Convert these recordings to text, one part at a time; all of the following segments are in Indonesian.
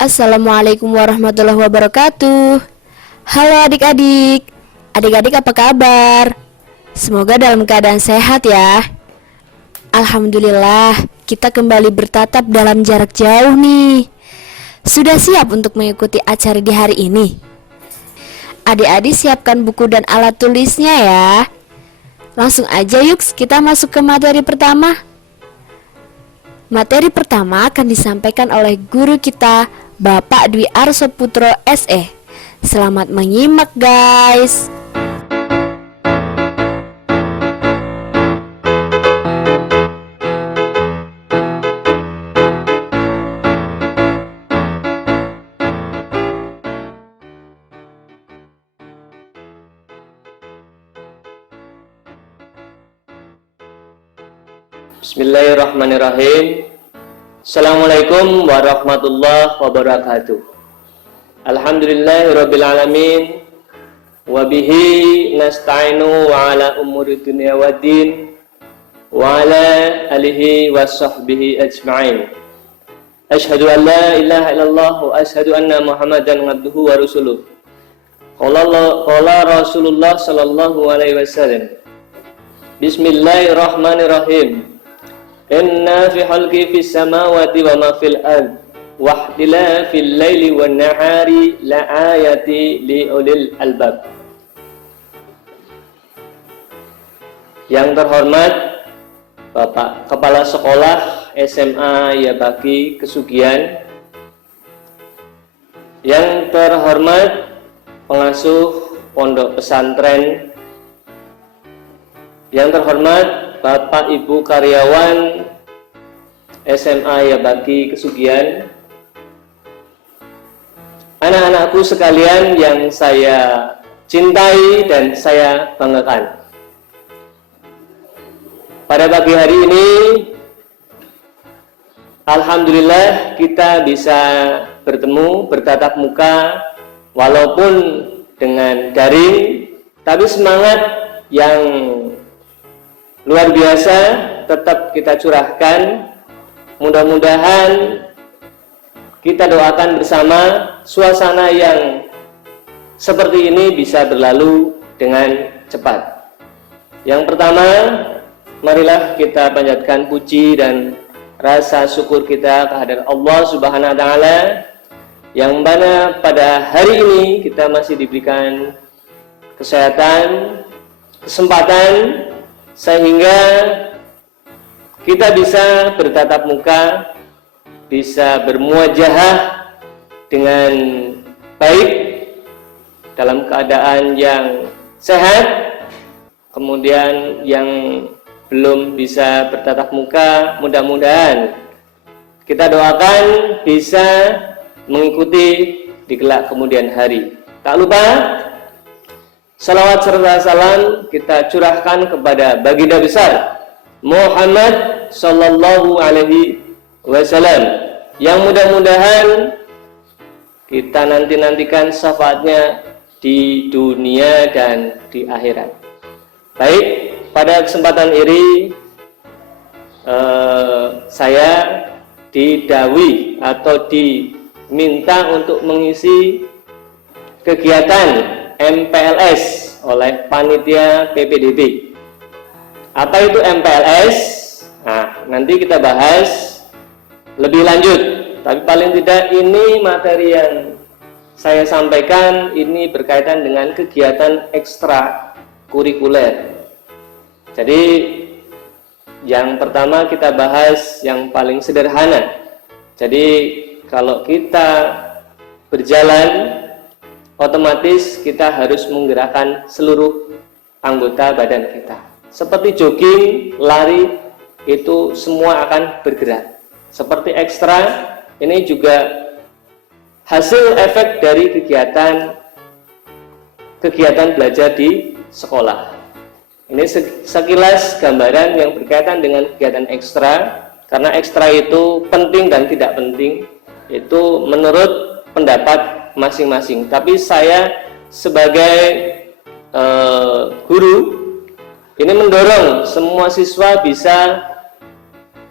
Assalamualaikum warahmatullahi wabarakatuh. Halo adik-adik. Adik-adik apa kabar? Semoga dalam keadaan sehat ya. Alhamdulillah, kita kembali bertatap dalam jarak jauh nih. Sudah siap untuk mengikuti acara di hari ini? Adik-adik siapkan buku dan alat tulisnya ya. Langsung aja yuk kita masuk ke materi pertama. Materi pertama akan disampaikan oleh guru kita, Bapak Dwi Arso Putro SE. Selamat menyimak guys. Bismillahirrahmanirrahim. Assalamualaikum warahmatullahi wabarakatuh. Alhamdulillahirabbil alamin. Wa bihi nasta'inu wa ala umuri dunya waddin wa ala alihi wa sahbihi ajma'in. Asyhadu an la ilaha illallah wa asyhadu anna Muhammadan abduhu wa rasuluh. Qala Rasulullah sallallahu alaihi wasallam. Bismillahirrahmanirrahim. Inna fi khalqi fis samawati wa ma fil ard wa ikhtilafil laili wan nahari la ayati li ulil albab. Yang terhormat Bapak Kepala Sekolah SMA Yabaki Kesugian, yang terhormat pengasuh Pondok Pesantren, yang terhormat Bapak Ibu karyawan SMA Yabaki Kesugian, anak-anakku sekalian yang saya cintai dan saya banggakan. Pada pagi hari ini, alhamdulillah kita bisa bertemu, bertatap muka, walaupun dengan daring, tapi semangat yang luar biasa tetap kita curahkan. Mudah-mudahan kita doakan bersama suasana yang seperti ini bisa berlalu dengan cepat. Yang pertama, marilah kita panjatkan puji dan rasa syukur kita kehadirat Allah Subhanahu wa taala, yang mana pada hari ini kita masih diberikan kesehatan, kesempatan, sehingga kita bisa bertatap muka, bisa bermuajahah dengan baik dalam keadaan yang sehat. Kemudian yang belum bisa bertatap muka, mudah-mudahan kita doakan bisa mengikuti di kelak kemudian hari. Tak lupa salawat serta salam kita curahkan kepada baginda besar Muhammad sallallahu alaihi wasallam, yang mudah-mudahan kita nantikan syafaatnya di dunia dan di akhirat. Baik, pada kesempatan ini saya didhawuhi atau diminta untuk mengisi kegiatan MPLS oleh panitia PPDB. Apa itu MPLS? Nah, nanti kita bahas lebih lanjut. Tapi paling tidak ini materi yang saya sampaikan ini berkaitan dengan kegiatan ekstra kurikuler. Jadi yang pertama kita bahas yang paling sederhana. Jadi kalau kita berjalan, otomatis kita harus menggerakkan seluruh anggota badan kita. Seperti jogging, lari, itu semua akan bergerak. Seperti ekstra, ini juga hasil efek dari kegiatan belajar di sekolah. Ini sekilas gambaran yang berkaitan dengan kegiatan ekstra, karena ekstra itu penting dan tidak penting, itu menurut pendapat masing-masing. Tapi saya sebagai guru ini mendorong semua siswa bisa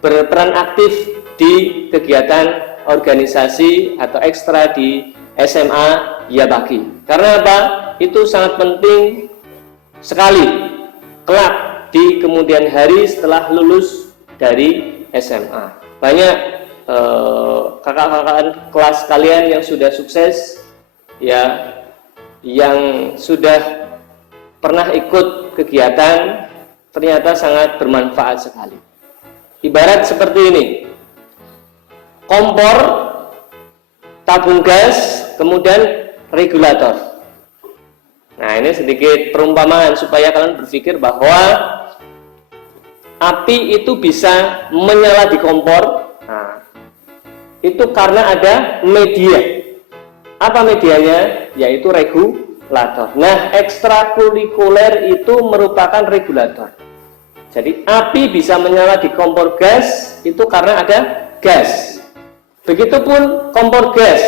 berperan aktif di kegiatan organisasi atau ekstra di SMA Yabaki. Karena apa? Itu sangat penting sekali kelak di kemudian hari setelah lulus dari SMA. Banyak kakak-kakak kelas kalian yang sudah sukses, ya, yang sudah pernah ikut kegiatan, ternyata sangat bermanfaat sekali. Ibarat seperti ini, kompor, tabung gas, kemudian regulator. Nah, ini sedikit perumpamaan supaya kalian berpikir bahwa api itu bisa menyala di kompor. Nah, itu karena ada media. Apa medianya? Yaitu regulator. Nah, ekstrakurikuler itu merupakan regulator. Jadi api bisa menyala di kompor gas itu karena ada gas. Begitupun kompor gas.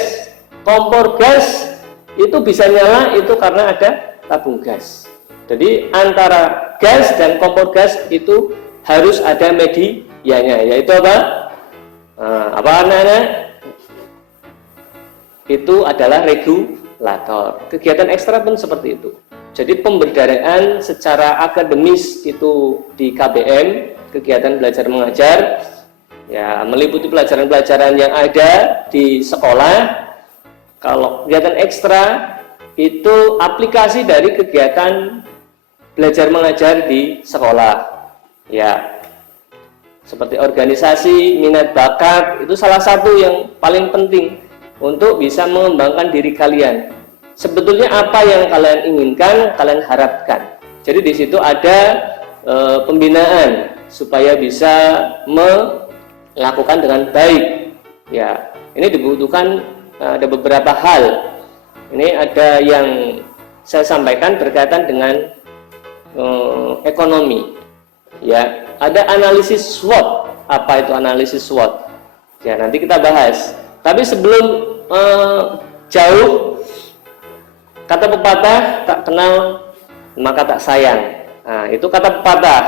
Kompor gas itu bisa nyala itu karena ada tabung gas. Jadi antara gas dan kompor gas itu harus ada medianya, yaitu apa? Apa namanya? Itu adalah regulator. Kegiatan ekstra pun seperti itu. Jadi pemberdayaan secara akademis itu di KBM, kegiatan belajar mengajar, ya, meliputi pelajaran-pelajaran yang ada di sekolah. Kalau kegiatan ekstra itu aplikasi dari kegiatan belajar mengajar di sekolah, ya, seperti organisasi, minat bakat, itu salah satu yang paling penting untuk bisa mengembangkan diri kalian. Sebetulnya apa yang kalian inginkan, kalian harapkan. Jadi di situ ada pembinaan supaya bisa melakukan dengan baik. Ya, ini dibutuhkan ada beberapa hal. Ini ada yang saya sampaikan berkaitan dengan ekonomi. Ya, ada analisis SWOT. Apa itu analisis SWOT? Ya, nanti kita bahas. Tapi sebelum jauh, kata pepatah, tak kenal maka tak sayang. Nah, itu kata pepatah.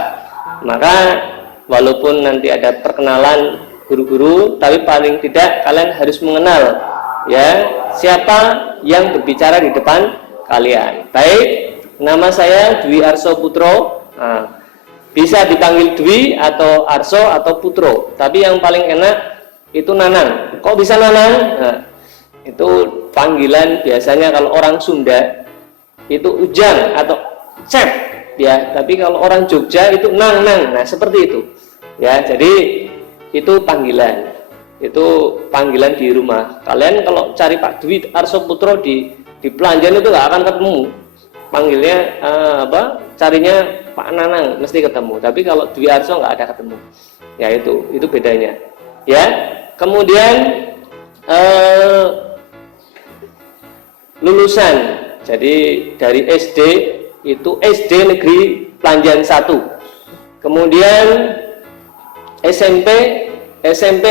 Maka walaupun nanti ada perkenalan guru-guru, tapi paling tidak kalian harus mengenal, ya, siapa yang berbicara di depan kalian. Baik, nama saya Dwi Arso Putro. Nah, bisa dipanggil Dwi atau Arso atau Putro, tapi yang paling enak itu Nanang. Kok bisa Nanang? Nah, itu panggilan biasanya kalau orang Sunda itu Ujang atau Cep, ya, tapi kalau orang Jogja itu Nang. Nah, seperti itu, ya. Jadi itu panggilan di rumah kalian. Kalau cari Pak Dwi Arso Putro di Pelanjan itu nggak akan ketemu, panggilnya carinya Pak Nanang mesti ketemu, tapi kalau Dwi Arso nggak ada ketemu, ya. Itu bedanya, ya. Kemudian lulusan, jadi dari SD itu SD Negeri Pelanjan 1, kemudian SMP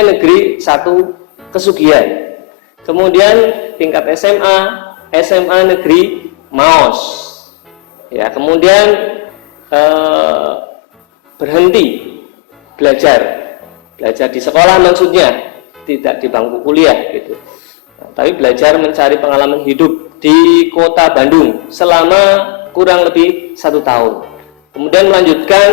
Negeri 1 Kesugihan, kemudian tingkat SMA Negeri Maos, ya. Kemudian berhenti belajar di sekolah, maksudnya tidak di bangku kuliah gitu. Tapi belajar mencari pengalaman hidup di kota Bandung selama kurang lebih 1 tahun. Kemudian melanjutkan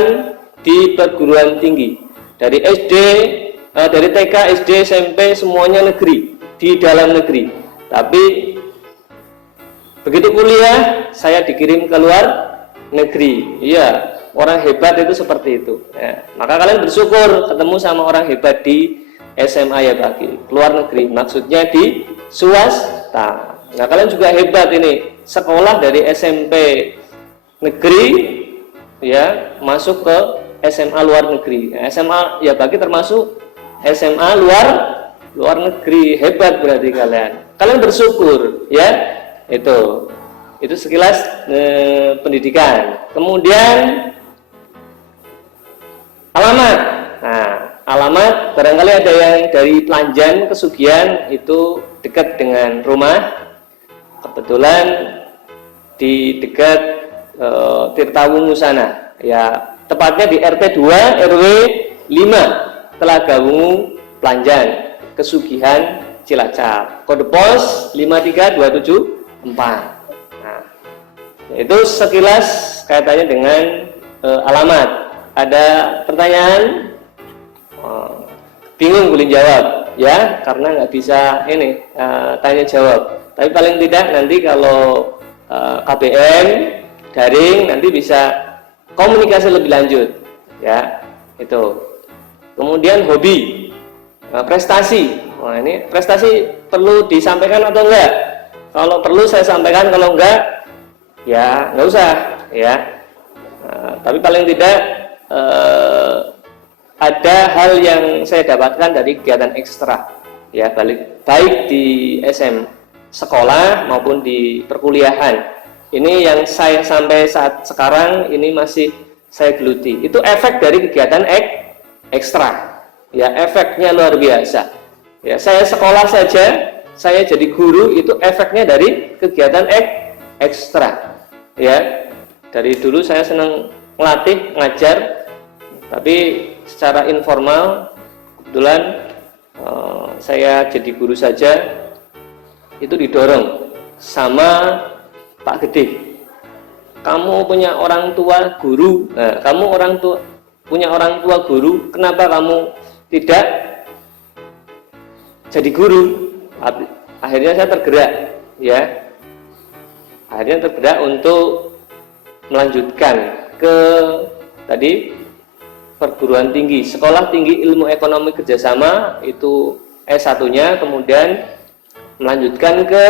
di perguruan tinggi dari TK, SD, SMP semuanya negeri, di dalam negeri. Tapi begitu kuliah saya dikirim ke luar negeri. Iya, orang hebat itu seperti itu. Ya, maka kalian bersyukur ketemu sama orang hebat di SMA Yabaki, luar negeri, maksudnya di swasta. Nah, kalian juga hebat ini, sekolah dari SMP negeri, ya, masuk ke SMA luar negeri. Nah, SMA Yabaki termasuk SMA luar negeri, hebat berarti kalian. Kalian bersyukur, ya. Itu sekilas pendidikan. Kemudian alamat. Nah, alamat barangkali ada yang dari Pelanjan Kesugihan itu dekat dengan rumah. Kebetulan di dekat Tirtawungu sana, ya, tepatnya di RT 2 RW 5 Telaga Wungu Pelanjan. Kesugihan Cilacap. Kode pos 53274. Nah, itu sekilas kaitannya dengan alamat. Ada pertanyaan? Bingung boleh jawab ya, karena nggak bisa ini tanya jawab. Tapi paling tidak nanti kalau KBM daring nanti bisa komunikasi lebih lanjut ya, itu. Kemudian hobi, prestasi. Wah, ini prestasi perlu disampaikan atau enggak? Kalau perlu saya sampaikan, kalau enggak ya nggak usah ya. Tapi paling tidak ada hal yang saya dapatkan dari kegiatan ekstra ya, baik di SM sekolah maupun di perkuliahan. Ini yang saya sampai saat sekarang ini masih saya geluti. Itu efek dari kegiatan ekstra. Ya, efeknya luar biasa. Ya, saya sekolah saja, saya jadi guru, itu efeknya dari kegiatan ekstra. Ya, dari dulu saya senang ngelatih, ngajar, tapi secara informal kebetulan saya jadi guru saja, itu didorong sama Pak Gede. Kamu punya orang tua guru, punya orang tua guru, kenapa kamu tidak jadi guru? Akhirnya saya tergerak ya, akhirnya tergerak untuk melanjutkan ke tadi perguruan tinggi, Sekolah Tinggi Ilmu Ekonomi Kerjasama, itu S1-nya, kemudian melanjutkan ke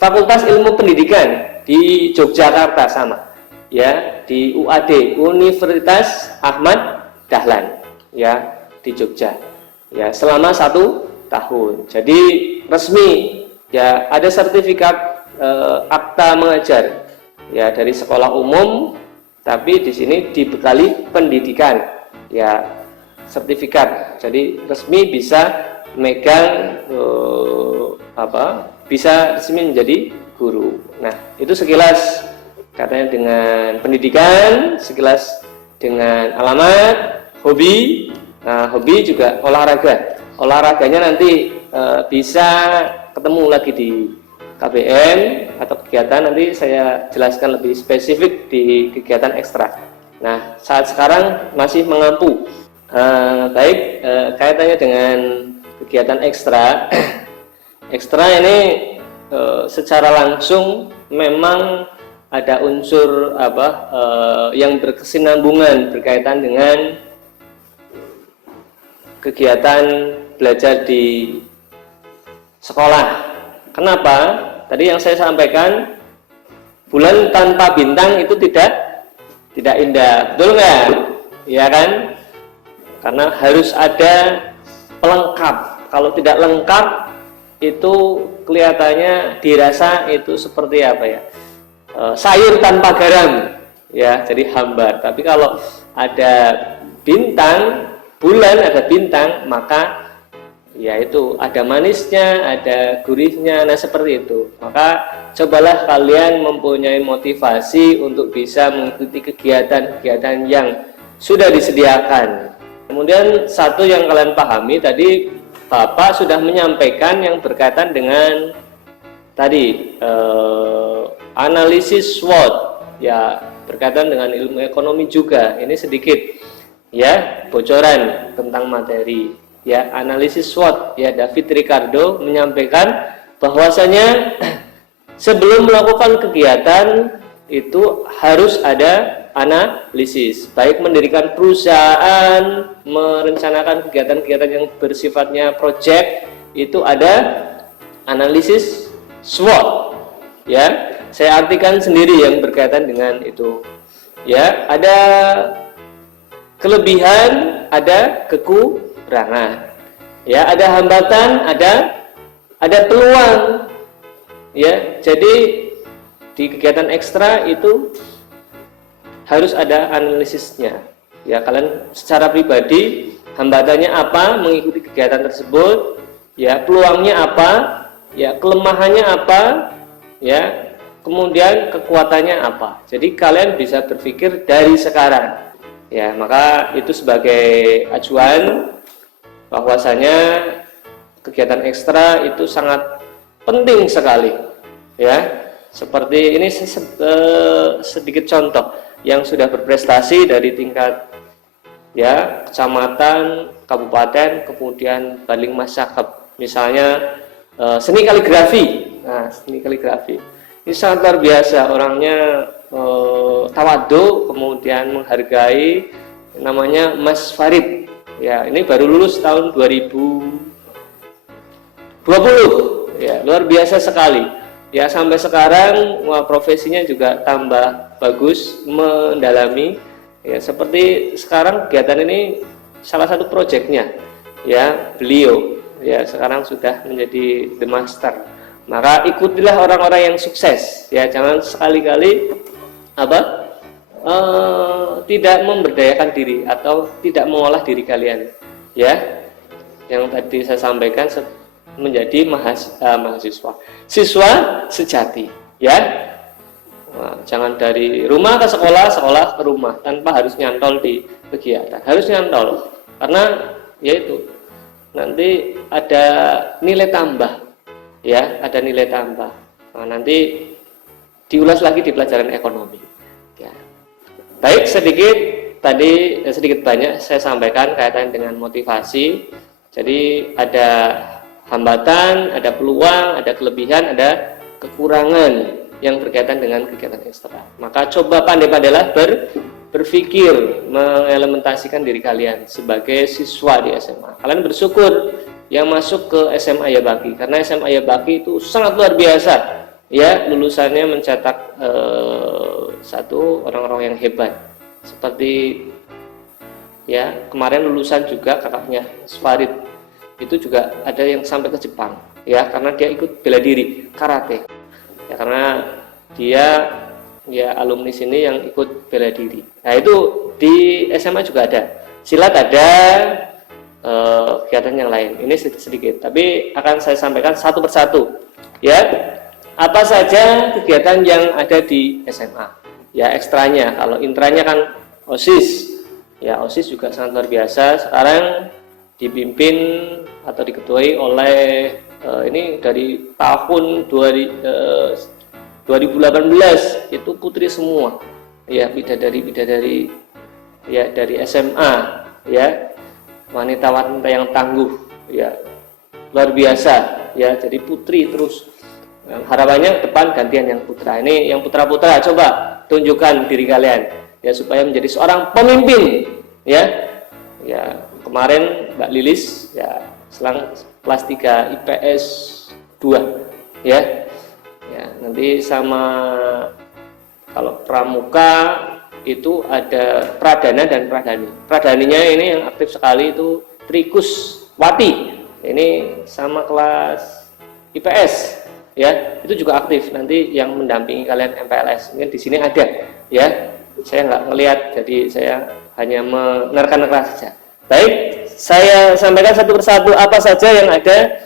Fakultas Ilmu Pendidikan di Yogyakarta sama ya, di UAD, Universitas Ahmad Dahlan ya, di Jogja ya, selama 1 tahun. Jadi resmi ya, ada sertifikat akta mengajar ya dari sekolah umum, tapi di sini dibekali pendidikan ya, sertifikat. Jadi resmi bisa megang bisa resmi menjadi guru. Nah, itu sekilas katanya dengan pendidikan, sekilas dengan alamat, hobi. Nah, hobi juga olahraga. Olahraganya nanti bisa ketemu lagi di KBM atau kegiatan, nanti saya jelaskan lebih spesifik di kegiatan ekstra. Nah, saat sekarang masih mengampu. Baik, kaitannya dengan kegiatan ekstra. Ekstra ini secara langsung memang ada unsur yang berkesinambungan berkaitan dengan kegiatan belajar di sekolah. Kenapa? Tadi yang saya sampaikan, bulan tanpa bintang itu tidak indah, betul nggak? Ya kan? Karena harus ada pelengkap. Kalau tidak lengkap, itu kelihatannya dirasa itu seperti apa ya? Sayur tanpa garam, ya, jadi hambar. Tapi kalau ada bintang, bulan ada bintang, maka ya itu ada manisnya, ada gurihnya, nah seperti itu. Maka cobalah kalian mempunyai motivasi untuk bisa mengikuti kegiatan-kegiatan yang sudah disediakan. Kemudian satu yang kalian pahami tadi, Bapak sudah menyampaikan yang berkaitan dengan tadi analisis SWOT ya, berkaitan dengan ilmu ekonomi juga. Ini sedikit ya bocoran tentang materi ya, analisis SWOT ya. David Ricardo menyampaikan bahwasanya sebelum melakukan kegiatan itu harus ada analisis, baik mendirikan perusahaan, merencanakan kegiatan-kegiatan yang bersifatnya project, itu ada analisis SWOT ya. Saya artikan sendiri yang berkaitan dengan itu ya. Ada kelebihan, ada kekurangan ya, ada hambatan, ada peluang ya. Jadi di kegiatan ekstra itu harus ada analisisnya ya. Kalian secara pribadi hambatannya apa mengikuti kegiatan tersebut ya, peluangnya apa ya, kelemahannya apa ya, kemudian kekuatannya apa. Jadi kalian bisa berpikir dari sekarang ya. Maka itu sebagai acuan bahwasanya kegiatan ekstra itu sangat penting sekali, ya. Seperti ini sedikit contoh yang sudah berprestasi dari tingkat ya kecamatan, kabupaten, kemudian baling masyarakat. Misalnya seni kaligrafi. Nah, seni kaligrafi ini sangat luar biasa, orangnya tawadu, kemudian menghargai, namanya Mas Farid. Ya, ini baru lulus tahun 2020. Ya, luar biasa sekali. Ya, sampai sekarang profesinya juga tambah bagus, mendalami. Ya, seperti sekarang kegiatan ini salah satu proyeknya. Ya, beliau ya sekarang sudah menjadi the master. Maka ikutilah orang-orang yang sukses. Ya, jangan sekali-kali tidak memberdayakan diri atau tidak mengolah diri kalian. Ya, yang tadi saya sampaikan menjadi mahasiswa, siswa sejati, ya. Nah, jangan dari rumah ke sekolah, sekolah ke rumah tanpa harus nyantol di kegiatan. Harus nyantol karena yaitu nanti ada nilai tambah, ya, ada nilai tambah. Nah, nanti diulas lagi di pelajaran ekonomi. Ya. Baik, sedikit banyak saya sampaikan kaitan dengan motivasi. Jadi ada hambatan, ada peluang, ada kelebihan, ada kekurangan yang berkaitan dengan kegiatan ekstra. Maka coba pandai-pandailah berpikir, mengelementasikan diri kalian sebagai siswa di SMA. Kalian bersyukur yang masuk ke SMA Ayabakti, karena SMA Ayabakti itu sangat luar biasa. Ya, lulusannya mencetak satu orang-orang yang hebat. Seperti ya kemarin lulusan juga kakaknya Farid, itu juga ada yang sampai ke Jepang, ya, karena dia ikut bela diri karate, ya, karena dia ya alumni sini yang ikut bela diri. Nah, itu di SMA juga ada, silat ada, kegiatan yang lain. Ini sedikit, tapi akan saya sampaikan satu persatu, ya. Apa saja kegiatan yang ada di SMA, ya, ekstranya. Kalau intranya kan OSIS, ya, OSIS juga sangat luar biasa. Sekarang dipimpin atau diketuai oleh ini dari tahun 2018 itu putri semua, ya, bidadari ya dari SMA, ya, wanita-wanita yang tangguh, ya, luar biasa, ya, jadi putri terus. Harapannya depan gantian yang putra. Ini yang putra-putra, coba tunjukkan diri kalian, ya, supaya menjadi seorang pemimpin, ya. Ya, kemarin Mbak Lilis, ya, selang kelas 3 IPS 2, ya. Ya, nanti sama kalau pramuka itu ada pradana dan pradani. Pradaninya ini yang aktif sekali itu Trikus Wati. Ini sama kelas IPS, ya. Itu juga aktif. Nanti yang mendampingi kalian MPLS. Mungkin di sini ada, ya. Saya nggak melihat, jadi saya hanya menerka-nerka saja. Baik, saya sampaikan satu persatu apa saja yang ada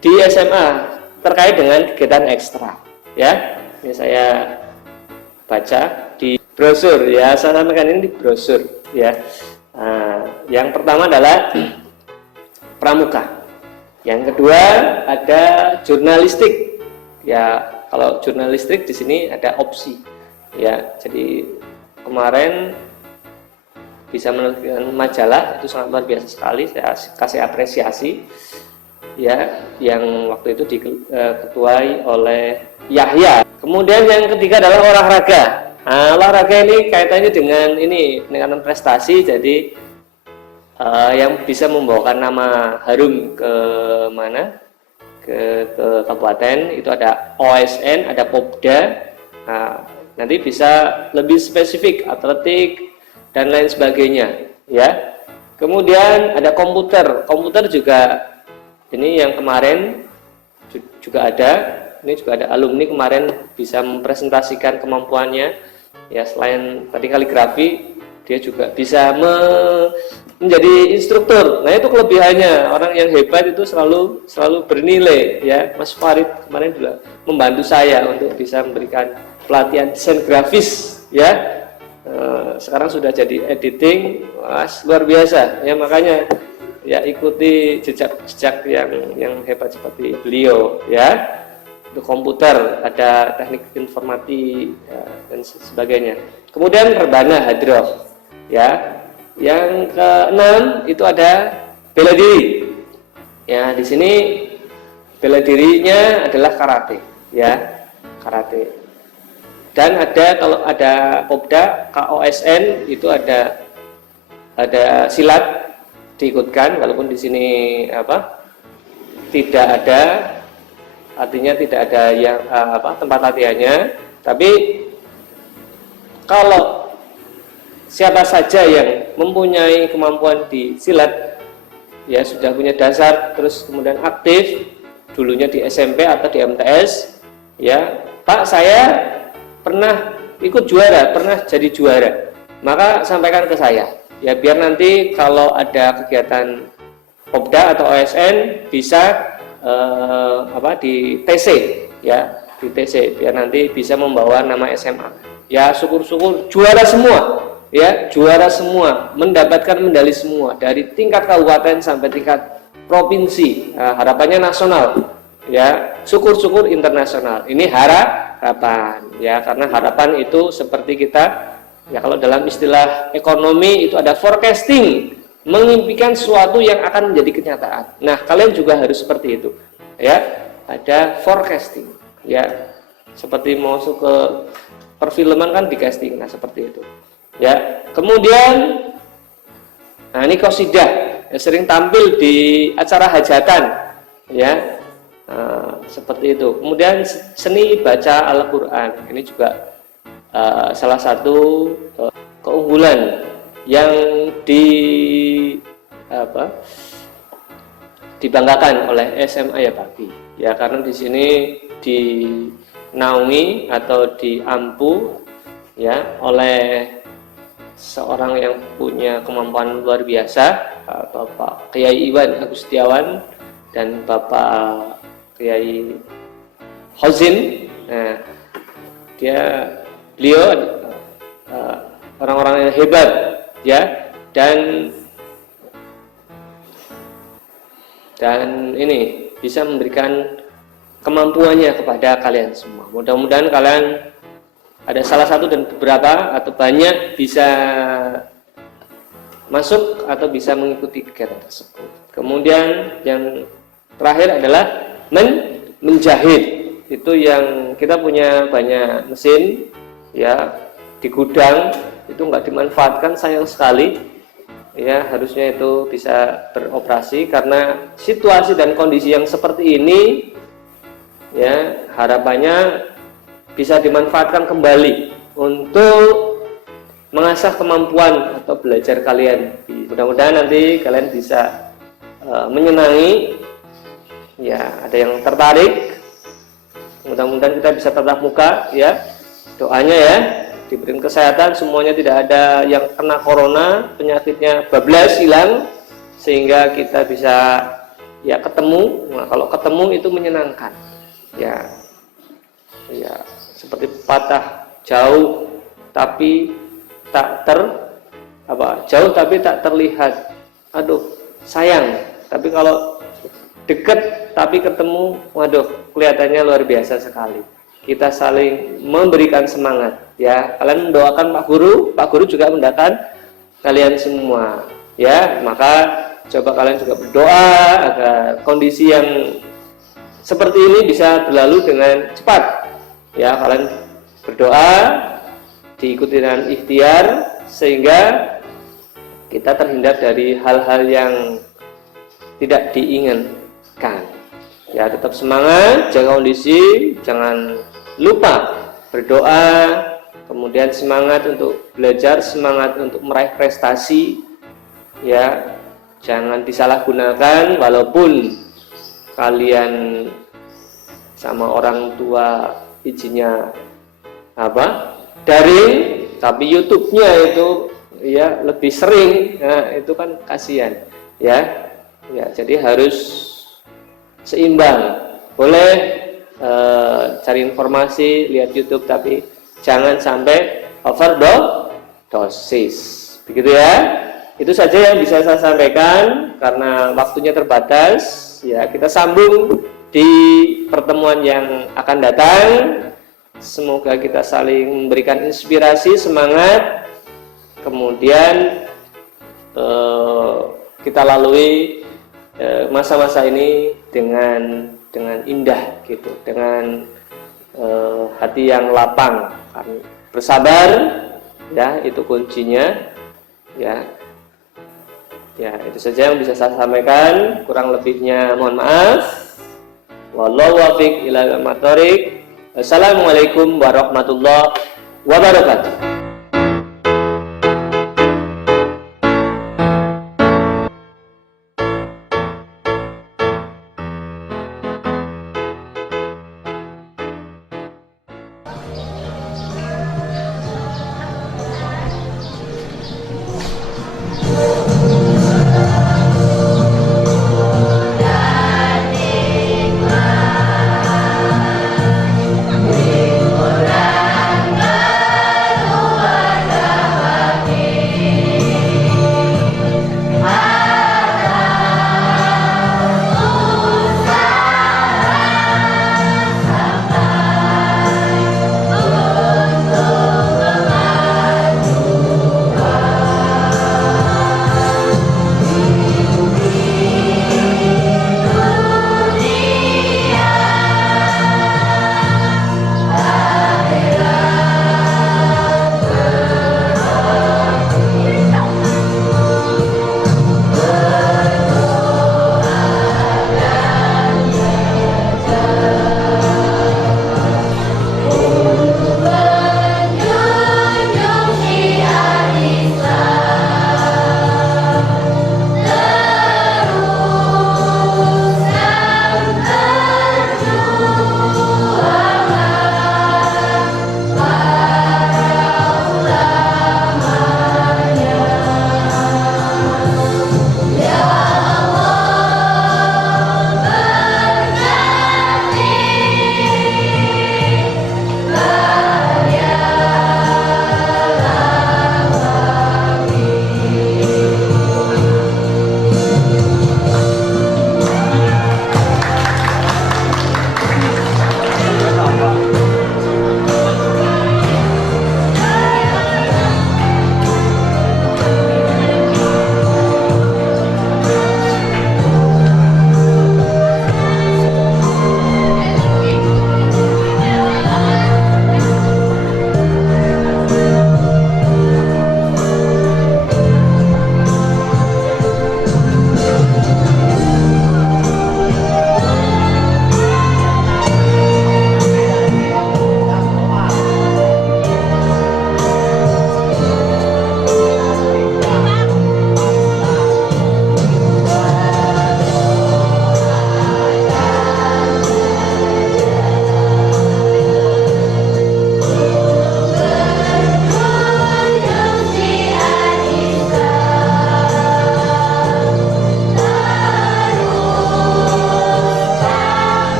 di SMA terkait dengan kegiatan ekstra, ya. Ini saya baca di brosur, ya, saya sampaikan ini di brosur, ya. Nah, yang pertama adalah pramuka, yang kedua ada jurnalistik, ya. Kalau jurnalistik di sini ada opsi, ya. Jadi kemarin bisa menerbitkan majalah itu sangat luar biasa sekali, saya kasih apresiasi, ya, yang waktu itu diketuai oleh Yahya. Kemudian yang ketiga adalah olahraga. Nah, olahraga ini kaitannya dengan ini peningkatan prestasi, jadi yang bisa membawakan nama harum ke mana, ke kabupaten itu ada OSN, ada Popda. Nah, nanti bisa lebih spesifik atletik dan lain sebagainya, ya. Kemudian ada komputer juga. Ini yang kemarin juga ada. Ini juga ada alumni kemarin bisa mempresentasikan kemampuannya, ya. Selain tadi kaligrafi, dia juga bisa menjadi instruktur. Nah, itu kelebihannya. Orang yang hebat itu selalu bernilai, ya. Mas Farid kemarin juga membantu saya untuk bisa memberikan pelatihan desain grafis, ya. Sekarang sudah jadi editing, luar biasa, ya. Makanya ya ikuti jejak-jejak yang hebat seperti beliau ya. Untuk komputer ada teknik informatik ya, dan sebagainya. Kemudian rebana hadroh ya. Yang keenam itu ada bela diri. Ya, di sini bela dirinya adalah karate ya, karate. Dan ada, kalau ada Popda KOSN itu ada silat diikutkan, walaupun di sini tidak ada, artinya tidak ada yang tempat latihannya. Tapi kalau siapa saja yang mempunyai kemampuan di silat, ya sudah punya dasar, terus kemudian aktif dulunya di SMP atau di MTS, ya Pak, saya pernah ikut juara, pernah jadi juara, maka sampaikan ke saya ya, biar nanti kalau ada kegiatan Popda atau OSN bisa di TC ya, di TC, biar nanti bisa membawa nama SMA ya. Syukur-syukur juara semua ya, juara semua, mendapatkan medali semua dari tingkat kabupaten sampai tingkat provinsi. Harapannya nasional ya, syukur-syukur internasional. Ini harapan ya, karena harapan itu seperti kita ya, kalau dalam istilah ekonomi itu ada forecasting, mengimpikan sesuatu yang akan menjadi kenyataan. Nah, kalian juga harus seperti itu ya, ada forecasting ya, seperti masuk ke perfilman kan di casting, nah seperti itu ya. Kemudian ini qasidah ya, sering tampil di acara hajatan ya, seperti itu. Kemudian seni baca Al-Quran, ini juga salah satu keunggulan yang dibanggakan oleh SMA Ayapati ya, karena di sini dinaungi atau diampu ya oleh seorang yang punya kemampuan luar biasa, Bapak Kiai Iwan Agustiawan dan Bapak Kiai Hozin. Nah, beliau orang-orang yang hebat ya, dan ini bisa memberikan kemampuannya kepada kalian semua. Mudah-mudahan kalian ada salah satu dan beberapa atau banyak bisa masuk atau bisa mengikuti kegiatan tersebut. Kemudian yang terakhir adalah menjahit. Itu yang kita punya banyak mesin ya di gudang, itu nggak dimanfaatkan, sayang sekali ya, harusnya itu bisa beroperasi. Karena situasi dan kondisi yang seperti ini ya, harapannya bisa dimanfaatkan kembali untuk mengasah kemampuan atau belajar kalian. Mudah-mudahan nanti kalian bisa menyenangi ya, ada yang tertarik. Mudah-mudahan kita bisa tatap muka ya, doanya ya, diberi kesehatan semuanya, tidak ada yang kena corona, penyakitnya bablas hilang, sehingga kita bisa ya ketemu. Nah, kalau ketemu itu menyenangkan ya, seperti patah jauh tapi tak jauh tapi tak terlihat, aduh sayang. Tapi kalau dekat tapi ketemu, waduh kelihatannya luar biasa sekali. Kita saling memberikan semangat ya. Kalian mendoakan Pak Guru juga mendoakan kalian semua ya. Maka coba kalian juga berdoa agar kondisi yang seperti ini bisa berlalu dengan cepat ya. Kalian berdoa diikuti dengan ikhtiar sehingga kita terhindar dari hal-hal yang tidak diinginkan ya. Tetap semangat, jaga kondisi, jangan lupa berdoa, kemudian semangat untuk belajar, semangat untuk meraih prestasi ya. Jangan disalahgunakan, walaupun kalian sama orang tua izinnya daring, tapi YouTube-nya itu ya lebih sering, nah itu kan kasihan ya. Jadi harus seimbang. Boleh cari informasi, lihat YouTube, tapi jangan sampai overdosis, begitu ya. itu saja yang bisa saya sampaikan karena waktunya terbatas. Ya, kita sambung di pertemuan yang akan datang. Semoga kita saling memberikan inspirasi, semangat, kemudian kita lalui masa-masa ini dengan indah gitu, dengan hati yang lapang, bersabar, ya itu kuncinya, ya itu saja yang bisa saya sampaikan. Kurang lebihnya mohon maaf. Wallahu waffiq ila aqwamit thoriq. Assalamualaikum warahmatullahi wabarakatuh.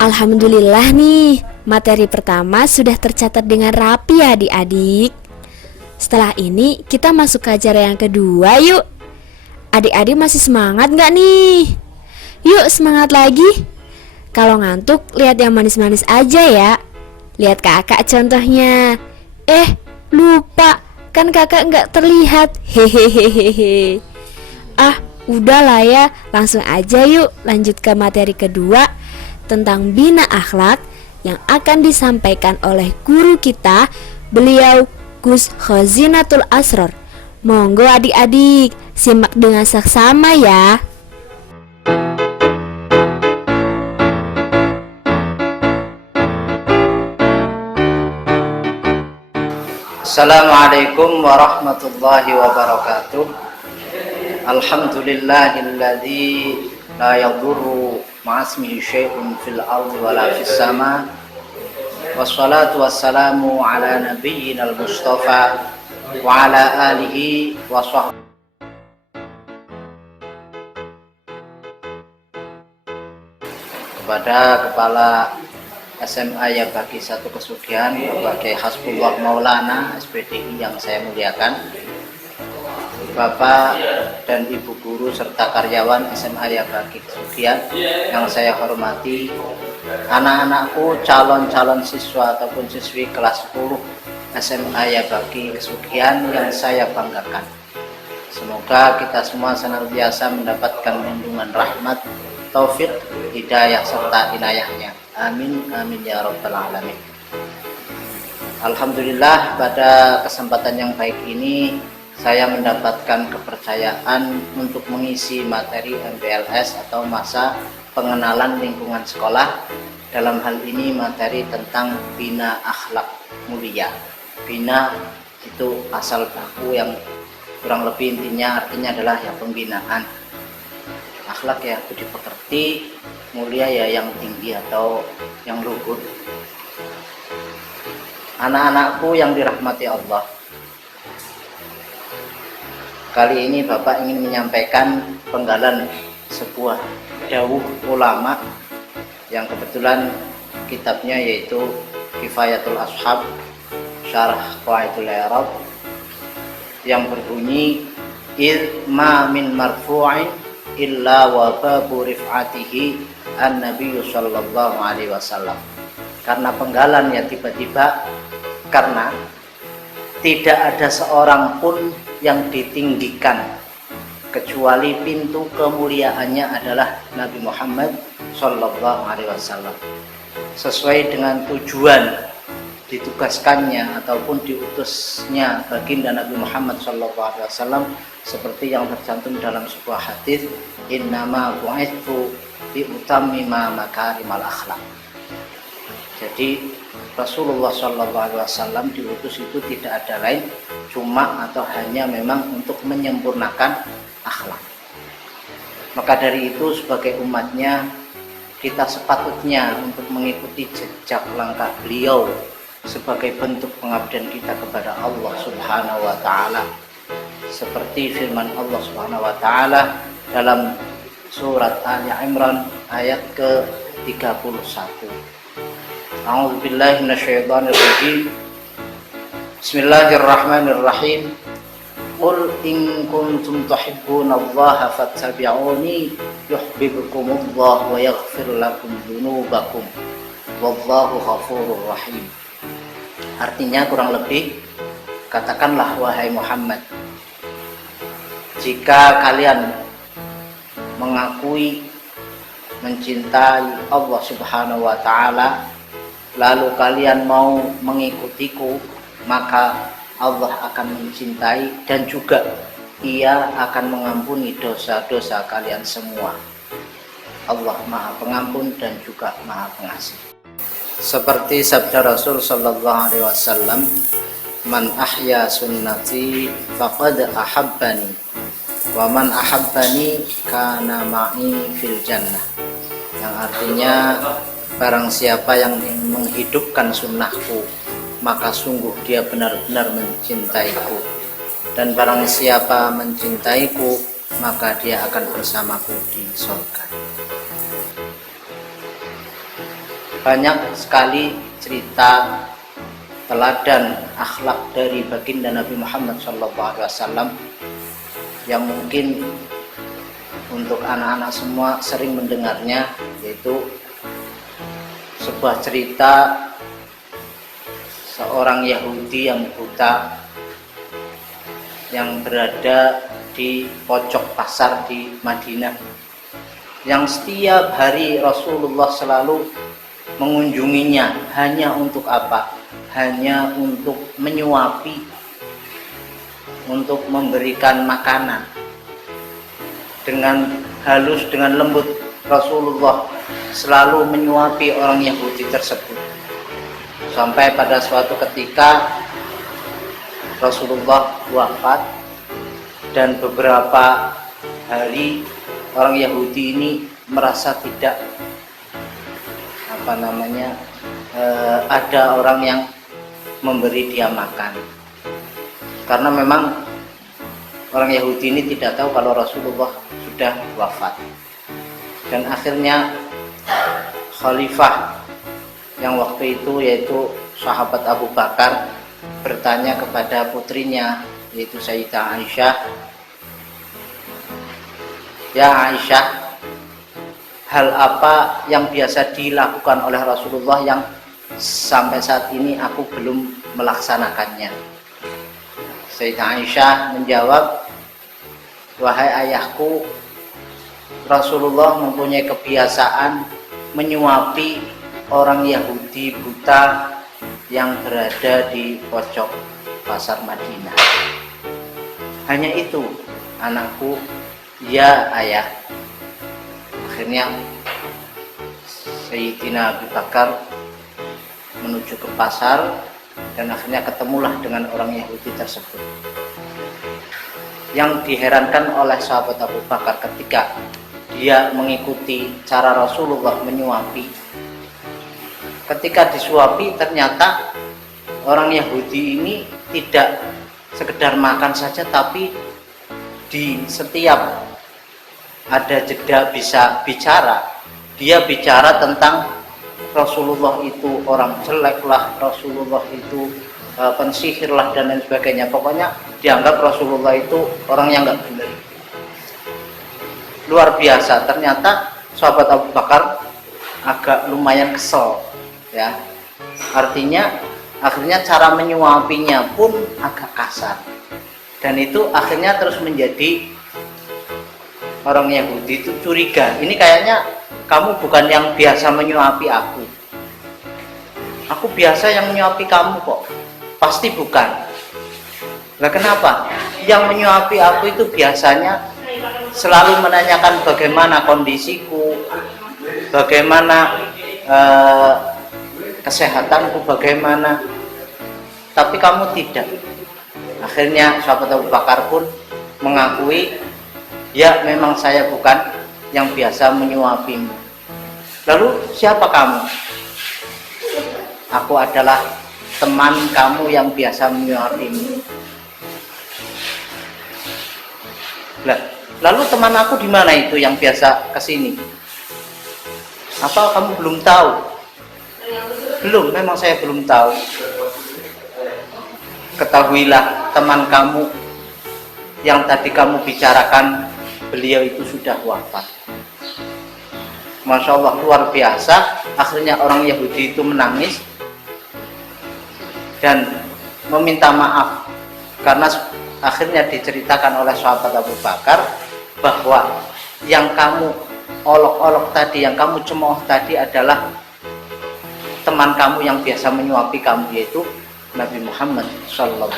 Alhamdulillah nih, materi pertama sudah tercatat dengan rapi ya adik-adik. Setelah ini kita masuk ke acara yang kedua yuk. Adik-adik masih semangat nggak nih? Yuk semangat lagi. Kalau ngantuk lihat yang manis-manis aja ya. Lihat kakak contohnya. Lupa, kan kakak nggak terlihat. Hehehehe. Udahlah ya, langsung aja yuk lanjut ke materi kedua tentang bina akhlak yang akan disampaikan oleh guru kita, beliau Gus Khazinatul Asror. Monggo adik-adik, simak dengan saksama ya. Assalamualaikum warahmatullahi wabarakatuh. Alhamdulillahilladzi la yadurru ma'asmihi syai'un fil ardi wala fis sama. Wassalatu wassalamu ala nabiyyinal mustafa wa ala alihi wa sahbihi. Kepada Kepala SMA Yabagi 1 Kesugihan, Bapak Hasbullah Maulana SPDI yang saya muliakan, Bapak dan Ibu guru serta karyawan SMA Yabagi Kesugihan yang saya hormati, anak-anakku calon-calon siswa ataupun siswi kelas 10 SMA Yabagi Kesugihan yang saya banggakan. Semoga kita semua senantiasa mendapatkan lindungan rahmat, taufik, hidayah serta inayahnya. Amin amin ya rabbal alamin. Alhamdulillah, pada kesempatan yang baik ini saya mendapatkan kepercayaan untuk mengisi materi MPLS atau masa pengenalan lingkungan sekolah. Dalam hal ini materi tentang bina akhlak mulia. Bina itu asal baku yang kurang lebih intinya artinya adalah ya pembinaan. Akhlak ya budi pekerti, mulia ya yang tinggi atau yang luhur. Anak-anakku yang dirahmati Allah, kali ini Bapak ingin menyampaikan penggalan sebuah dawuh ulama yang kebetulan kitabnya yaitu Kifayatul Ashab Syarah Qawaidul I'rab yang berbunyi ma min marfu'in illa wa babu rif'atihi an-nabiy sallallahu alaihi wasallam. Karena penggalan ya tiba-tiba, karena tidak ada seorang pun yang ditinggikan kecuali pintu kemuliaannya adalah Nabi Muhammad sallallahu alaihi wasallam. Sesuai dengan tujuan ditugaskannya ataupun diutusnya baginda Nabi Muhammad sallallahu alaihi wasallam, seperti yang tercantum dalam sebuah hadis, innama bu'itsu li utammima makarimal akhlak. Jadi Rasulullah sallallahu alaihi wasallam diutus itu tidak ada lain cuma atau hanya memang untuk menyempurnakan akhlak. Maka dari itu sebagai umatnya kita sepatutnya untuk mengikuti jejak langkah beliau sebagai bentuk pengabdian kita kepada Allah Subhanahu wa taala. Seperti firman Allah Subhanahu wa taala dalam surat Ali Imran ayat ke-31. A'udzubillahi minasyaitonirrajim. Bismillahirrahmanirrahim. Qul in kuntum tuhibbunallaha fattabi'uni yuhibbukumullah wa yaghfir lakum dzunubakum wallahu ghafurur rahim. Artinya kurang lebih, katakanlah wahai Muhammad, jika kalian mengakui mencintai Allah Subhanahu wa taala, lalu kalian mau mengikutiku, maka Allah akan mencintai dan juga Ia akan mengampuni dosa-dosa kalian semua. Allah Maha Pengampun dan juga Maha Pengasih. Seperti sabda Rasul sallallahu alaihi wasallam, man ahya sunnati faqad ahabbani wa man ahabbani kana ma'i fil jannah. Yang artinya, barang siapa yang menghidupkan sunnahku, maka sungguh dia benar-benar mencintaiku, dan barang siapa mencintaiku, maka dia akan bersamaku di surga. Banyak sekali cerita teladan akhlak dari baginda Nabi Muhammad SAW yang mungkin untuk anak-anak semua sering mendengarnya, yaitu sebuah cerita seorang Yahudi yang buta yang berada di pojok pasar di Madinah, yang setiap hari Rasulullah selalu mengunjunginya. Hanya untuk apa? Hanya untuk menyuapi, untuk memberikan makanan. Dengan halus, dengan lembut, Rasulullah selalu menyuapi orang Yahudi tersebut. Sampai pada suatu ketika Rasulullah wafat dan beberapa hari orang Yahudi ini merasa tidak ada orang yang memberi dia makan, karena memang orang Yahudi ini tidak tahu kalau Rasulullah sudah wafat. Dan akhirnya khalifah yang waktu itu yaitu sahabat Abu Bakar bertanya kepada putrinya yaitu Sayyidah Aisyah, "Ya Aisyah, hal apa yang biasa dilakukan oleh Rasulullah yang sampai saat ini aku belum melaksanakannya?" Sayyidah Aisyah menjawab, "Wahai ayahku, Rasulullah mempunyai kebiasaan menyuapi orang Yahudi buta yang berada di pojok pasar Madinah." "Hanya itu anakku." "Ya ayah." Akhirnya Sayyidina Abu Bakar menuju ke pasar dan akhirnya ketemulah dengan orang Yahudi tersebut. Yang diherankan oleh sahabat Abu Bakar ketika dia mengikuti cara Rasulullah menyuapi, ketika disuapi ternyata orang Yahudi ini tidak sekedar makan saja, tapi di setiap ada jeda bisa bicara. Dia bicara tentang Rasulullah itu orang jelek lah, Rasulullah itu pensihir lah dan lain sebagainya. Pokoknya dianggap Rasulullah itu orang yang nggak benar. Luar biasa. Ternyata sahabat Abu Bakar agak lumayan kesel, ya. Artinya akhirnya cara menyuapinya pun agak kasar, dan itu akhirnya terus menjadi orang Yahudi itu curiga. Ini kayaknya kamu bukan yang biasa menyuapi aku. Aku biasa yang menyuapi kamu kok. Pasti bukan. Lah kenapa? Yang menyuapi aku itu biasanya selalu menanyakan bagaimana kondisiku, bagaimana kesehatanku, bagaimana. Tapi kamu tidak. Akhirnya sahabat Abu Bakar pun mengakui, "Ya memang saya bukan yang biasa menyuapimu." "Lalu siapa kamu?" "Aku adalah teman kamu yang biasa menyuapimu." Lah, lalu teman aku di mana itu yang biasa kesini? Apa kamu belum tahu? Belum, memang saya belum tahu. Ketahuilah teman kamu yang tadi kamu bicarakan, beliau itu sudah wafat. Masya Allah, luar biasa. Akhirnya orang Yahudi itu menangis dan meminta maaf, karena akhirnya diceritakan oleh sahabat Abu Bakar bahwa yang kamu olok-olok tadi, yang kamu cemooh tadi adalah teman kamu yang biasa menyuapi kamu, yaitu Nabi Muhammad SAW.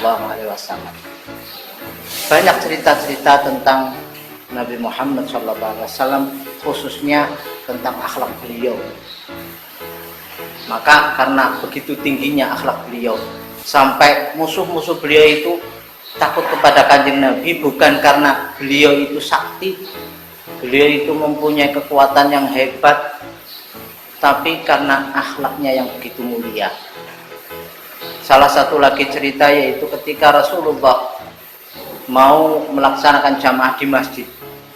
Banyak cerita-cerita tentang Nabi Muhammad SAW, khususnya tentang akhlak beliau. Maka karena begitu tingginya akhlak beliau, sampai musuh-musuh beliau itu takut kepada Kanjeng Nabi, bukan karena beliau itu sakti, beliau itu mempunyai kekuatan yang hebat, tapi karena akhlaknya yang begitu mulia. Salah satu lagi cerita yaitu ketika Rasulullah mau melaksanakan jamaah di masjid,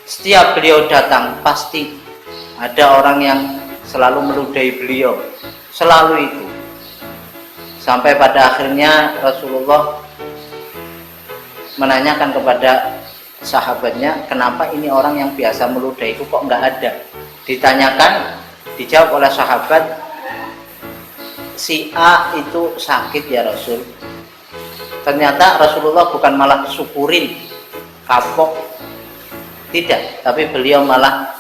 setiap beliau datang pasti ada orang yang selalu meludahi beliau, selalu itu. Sampai pada akhirnya Rasulullah menanyakan kepada sahabatnya, "Kenapa ini orang yang biasa meludahiku kok nggak ada?" Ditanyakan, dijawab oleh sahabat, "Si A itu sakit ya Rasul." Ternyata Rasulullah bukan malah syukurin, kapok, tidak, tapi beliau malah,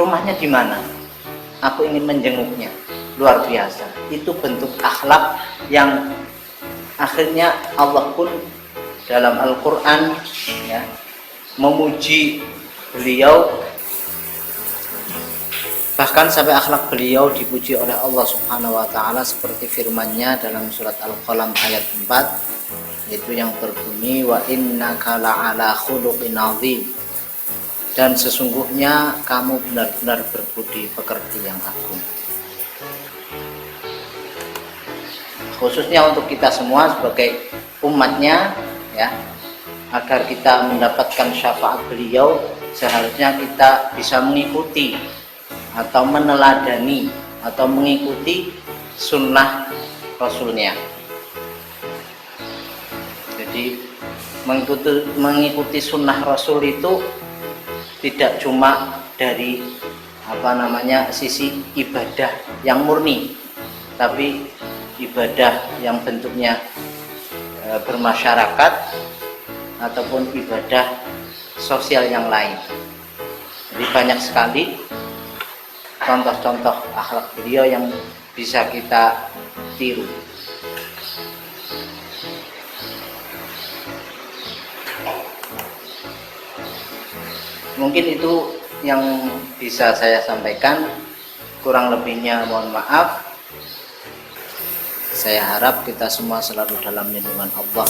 "Rumahnya di mana? Aku ingin menjenguknya." Luar biasa. Itu bentuk akhlak yang akhirnya Allah pun dalam Al-Quran, ya, memuji beliau, bahkan sampai akhlak beliau dipuji oleh Allah Subhanahu wa Ta'ala, seperti firman-Nya dalam surat Al-Qalam ayat 4, yaitu yang berbunyi, "Wa innaka la'ala khuluqin 'azim." dan sesungguhnya kamu benar-benar berbudi pekerti yang agung. Khususnya untuk kita semua sebagai umatnya, ya, agar kita mendapatkan syafaat beliau, seharusnya kita bisa mengikuti atau meneladani atau mengikuti sunnah Rasulnya. Jadi mengikuti sunnah Rasul itu tidak cuma dari sisi ibadah yang murni, tapi ibadah yang bentuknya bermasyarakat ataupun ibadah sosial yang lain. Jadi banyak sekali contoh-contoh akhlak beliau yang bisa kita tiru. Mungkin itu yang bisa saya sampaikan, kurang lebihnya mohon maaf. Saya harap kita semua selalu dalam lindungan Allah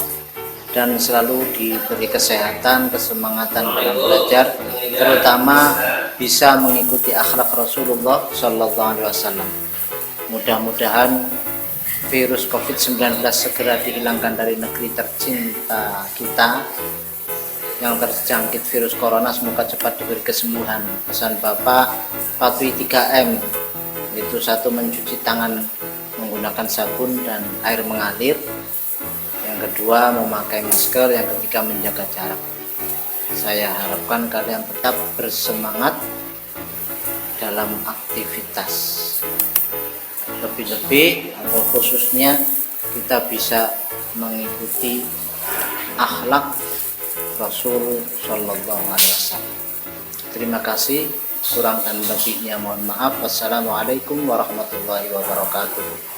dan selalu diberi kesehatan, kesemangatan dalam belajar, terutama bisa mengikuti akhlak Rasulullah SAW. Mudah-mudahan virus COVID-19 segera dihilangkan dari negeri tercinta kita yang terjangkit virus corona, semoga cepat diberi kesembuhan. Pesan Bapak, patuhi 3M, yaitu 1, mencuci tangan menggunakan sabun dan air mengalir, yang kedua memakai masker, yang ketiga menjaga jarak. Saya harapkan kalian tetap bersemangat dalam aktivitas, lebih-lebih atau khususnya kita bisa mengikuti akhlak Rasul Shallallahu Alaihi Wasallam. Terima kasih, kurang dan lebihnya mohon maaf. Wassalamualaikum warahmatullahi wabarakatuh.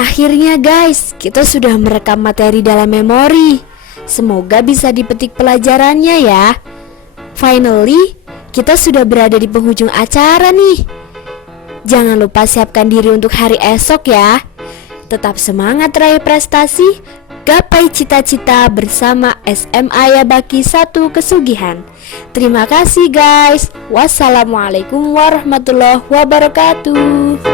akhirnya guys, kita sudah merekam materi dalam memori. Semoga bisa dipetik pelajarannya ya. Finally, kita sudah berada di penghujung acara nih. Jangan lupa siapkan diri untuk hari esok ya. Tetap semangat raih prestasi, gapai cita-cita bersama SMA Yabaki 1 Kesugihan. Terima kasih guys. Wassalamualaikum warahmatullahi wabarakatuh.